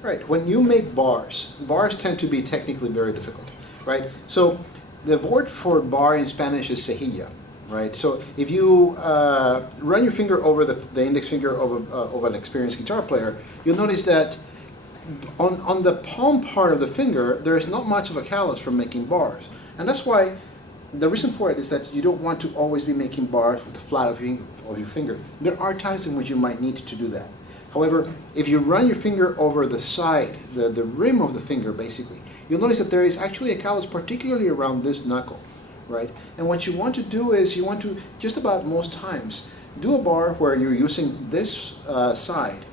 Right. When you make bars, bars tend to be technically very difficult, right? So the word for bar in Spanish is cejilla, right? So if you run your finger over the index finger of an experienced guitar player, you'll notice that on the palm part of the finger, there is not much of a callus for making bars. And that's why the reason for it is that you don't want to always be making bars with the flat of your finger. There are times in which you might need to do that. However, if you run your finger over the side, the rim of the finger basically, you'll notice that there is actually a callus particularly around this knuckle, right? And what you want to do is you want to, just about most times, do a bar where you're using this side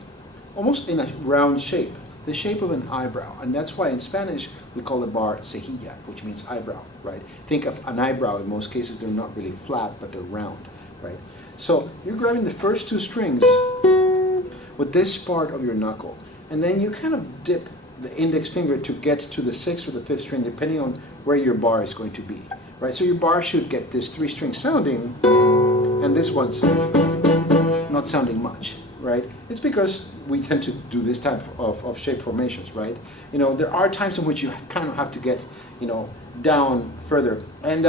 almost in a round shape, the shape of an eyebrow. And that's why in Spanish we call the bar cejilla, which means eyebrow, right? Think of an eyebrow. In most cases they're not really flat, but they're round, right? So you're grabbing the first two strings with this part of your knuckle, and then you kind of dip the index finger to get to the sixth or the fifth string, depending on where your bar is going to be, right? So your bar should get this three string sounding, and this one's not sounding much, right? It's because we tend to do this type of shape formations, right? You know, there are times in which you kind of have to get, you know, down further, and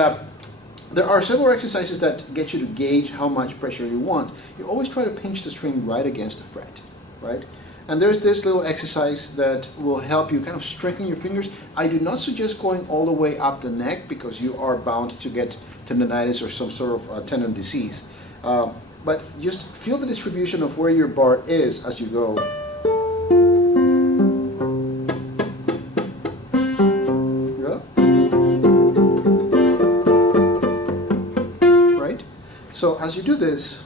there are several exercises that get you to gauge how much pressure you want. You always try to pinch the string right against the fret, right? And there's this little exercise that will help you kind of strengthen your fingers. I do not suggest going all the way up the neck because you are bound to get tendonitis or some sort of tendon disease. But just feel the distribution of where your bar is as you go. So as you do this,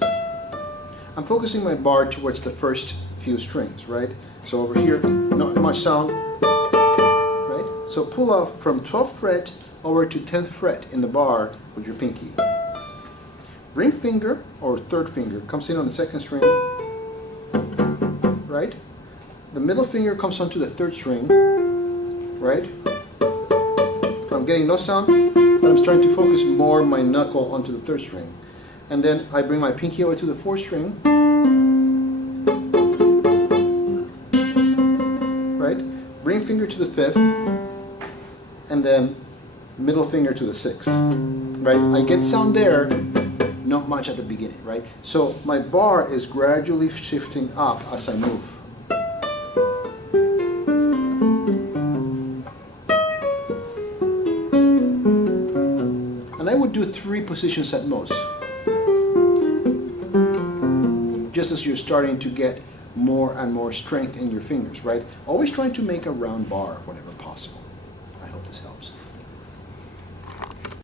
I'm focusing my bar towards the first few strings, right? So over here, not much sound, right? So pull off from 12th fret over to 10th fret in the bar with your pinky. Ring finger, or third finger, comes in on the second string, right? The middle finger comes onto the third string, right? I'm getting no sound, but I'm starting to focus more my knuckle onto the third string. And then I bring my pinky over to the fourth string, right? Ring finger to the fifth, and then middle finger to the sixth, right? I get sound there, not much at the beginning, right? So my bar is gradually shifting up as I move. And I would do 3 positions at most, just as you're starting to get more and more strength in your fingers, right? Always trying to make a round bar whenever possible. I hope this helps.